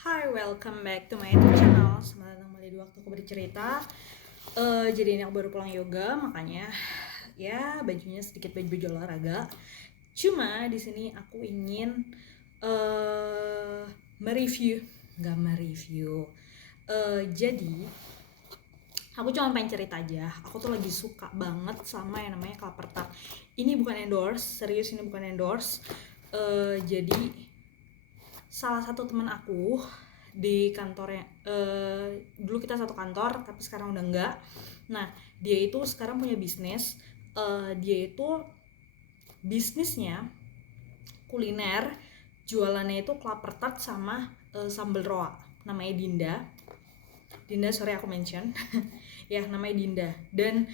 Hi, welcome back to my YouTube channel. Selamat datang kembali di waktu aku bercerita. Jadi ini aku baru pulang yoga, makanya ya bajunya sedikit baju olahraga. Cuma di sini aku ingin mereview, nggak mereview. Jadi aku cuma pengen cerita aja. Aku tuh lagi suka banget sama yang namanya Klaper Tart. Ini bukan endorse, serius ini bukan endorse. Jadi salah satu teman aku di kantornya, dulu kita satu kantor tapi sekarang udah enggak. Nah, dia itu sekarang punya bisnis. Dia itu bisnisnya kuliner, jualannya itu klaper tart sama sambal roa. Namanya Dinda, sorry aku mention. Ya, namanya Dinda. Dan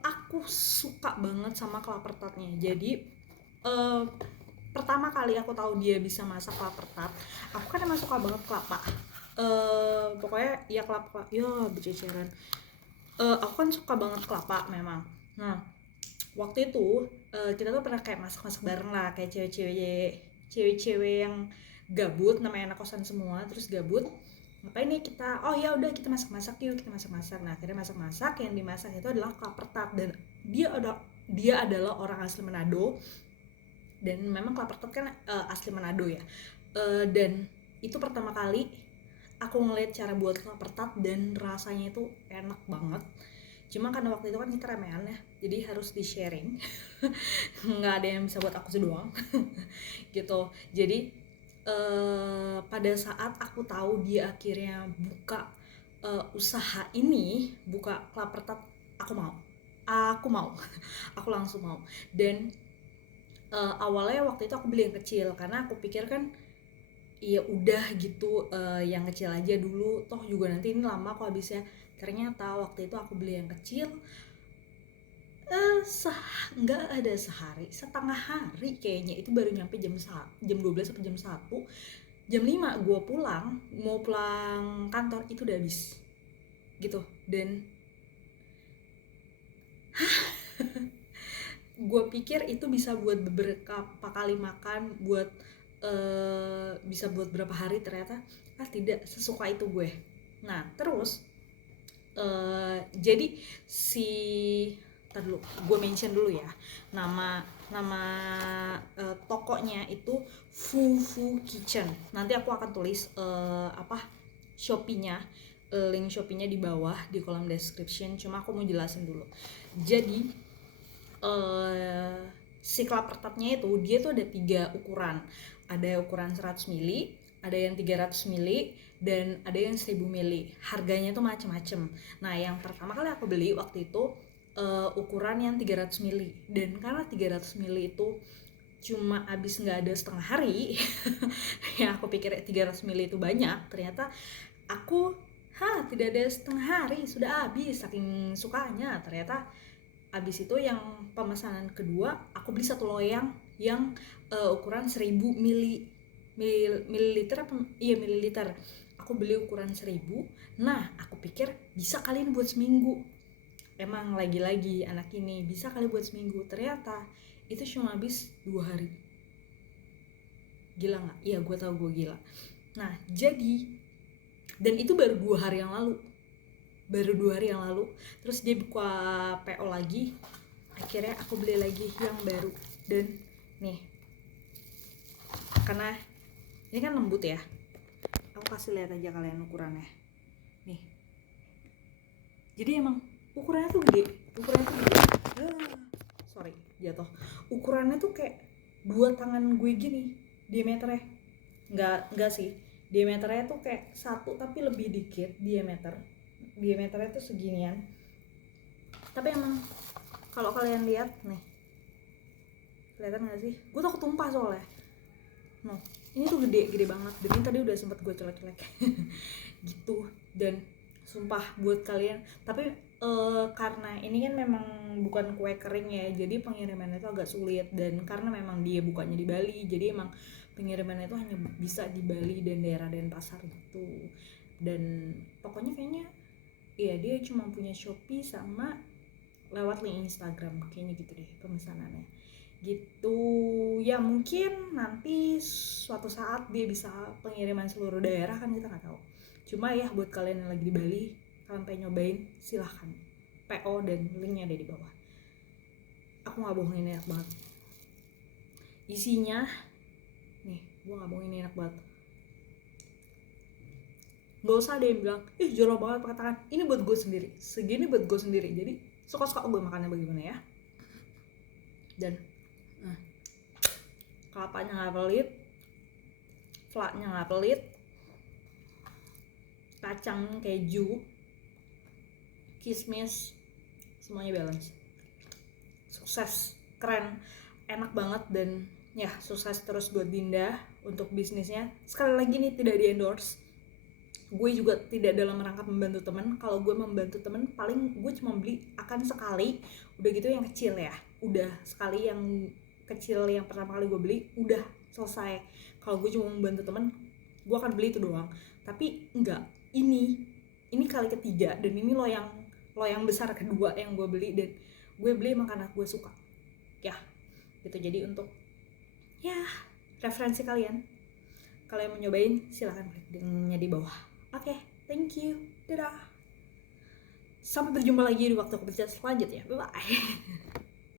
aku suka banget sama klaper tartnya. Jadi pertama kali aku tahu dia bisa masak klaper tart, aku kan emang suka banget kelapa. Pokoknya ya kelapa, ya berceceran. Aku kan suka banget kelapa memang. Nah, waktu itu kita tuh pernah kayak masak-masak bareng lah, kayak cewek-cewek yang gabut, namanya anak kosan semua, terus gabut. Ngapain nih kita? Oh ya udah kita masak-masak yuk, kita masak-masak. Nah, akhirnya masak-masak, yang dimasak itu adalah klaper tart dan dia adalah orang asli Manado. Dan memang klaper tart kan asli Manado ya. Dan itu pertama kali aku ngeliat cara buat klaper tart dan rasanya itu enak banget. Cuma karena waktu itu kan kita ramean ya, jadi harus di sharing. Nggak ada yang bisa buat aku sedoang. Gitu. Jadi pada saat aku tahu dia akhirnya buka usaha ini, buka klaper tart, aku mau aku langsung mau. Dan awalnya waktu itu aku beli yang kecil karena aku pikir kan ya udah gitu, yang kecil aja dulu, toh juga nanti ini lama kok habisnya. Ternyata waktu itu aku beli yang kecil, nggak ada sehari, setengah hari kayaknya, itu baru nyampe jam 12 atau jam 1. Jam 5 gue mau pulang kantor itu udah habis gitu. Dan gue pikir itu bisa buat beberapa kali makan, bisa buat berapa hari, ternyata tidak sesuka itu gue. Nah terus jadi si tar dulu, gue mention dulu ya nama nama tokonya itu Fufu Kitchen. Nanti aku akan tulis Shopee-nya, link Shopee-nya di bawah di kolom description. Cuma aku mau jelasin dulu. Jadi si klaper tartnya itu dia tuh ada 3 ukuran. Ada ukuran 100 ml, ada yang 300 ml, dan ada yang 1000 ml. Harganya tuh macem-macem. Nah, yang pertama kali aku beli waktu itu ukuran yang 300 ml. Dan karena 300 ml itu cuma habis nggak ada setengah hari. Ya aku pikir 300 ml itu banyak, ternyata aku tidak ada setengah hari sudah habis, saking sukanya. Ternyata abis itu yang pemesanan kedua aku beli satu loyang yang ukuran 1000 mililiter apa iya mililiter. Aku beli ukuran 1000. Nah aku pikir bisa kalian buat seminggu, emang lagi-lagi anak ini bisa kali buat seminggu. Ternyata itu cuma habis 2 hari. Gila nggak? Iya gue tahu gue gila. Nah jadi, dan itu baru 2 hari yang lalu. Terus dia buka PO lagi, akhirnya aku beli lagi yang baru. Dan nih, karena ini kan lembut ya, aku kasih lihat aja kalian ukurannya nih. Jadi emang ukurannya tuh gede. Sorry jatuh. Ukurannya tuh kayak 2 tangan gue gini diameternya. Nggak sih, diameternya tuh kayak 1 tapi lebih dikit. Diameternya tuh seginian. Tapi emang kalau kalian lihat nih, kelihatan nggak sih? Gue takut tumpah soalnya. No, ini tuh gede banget. Dan ini tadi udah sempet gue colek-colek. Gitu. Dan sumpah buat kalian, tapi karena ini kan memang bukan kue kering ya, jadi pengirimannya itu agak sulit. Dan karena memang dia bukanya di Bali, jadi emang pengirimannya itu hanya bisa di Bali dan daerah Denpasar gitu. Dan pokoknya kayaknya iya dia cuma punya Shopee sama lewat link Instagram kayaknya gitu deh pemesanannya. gitu ya. Mungkin nanti suatu saat dia bisa pengiriman seluruh daerah, kan kita nggak tahu. Cuma ya buat kalian yang lagi di Bali, kalian pengen nyobain, silahkan PO dan linknya ada di bawah. Aku nggak bohongin, ini enak banget isinya nih, gue nggak bohongin, ini enak banget. Nggak usah ada yang bilang ih jorok banget pakai tangan, ini buat gue sendiri, segini buat gue sendiri, jadi suka-suka gue makannya bagaimana ya. Dan kelapanya nggak pelit, flaknya nggak pelit, kacang, keju, kismis, semuanya balance. Sukses, keren, enak banget, dan ya sukses terus buat Dinda untuk bisnisnya. Sekali lagi nih, tidak di endorse, gue juga tidak dalam rangka membantu temen. Kalau gue membantu temen, paling gue cuma beli akan sekali, udah gitu yang kecil ya, udah sekali yang kecil yang pertama kali gue beli, udah selesai. Kalau gue cuma membantu temen, gue akan beli itu doang. Tapi enggak, ini kali ketiga, dan ini lo yang besar kedua yang gue beli, dan gue beli emang karena gue suka ya gitu. Jadi untuk ya referensi kalian mau nyobain, silahkan klik linknya di bawah. Oke, thank you, dadah, sampai berjumpa lagi di waktu kerja selanjutnya, bye bye.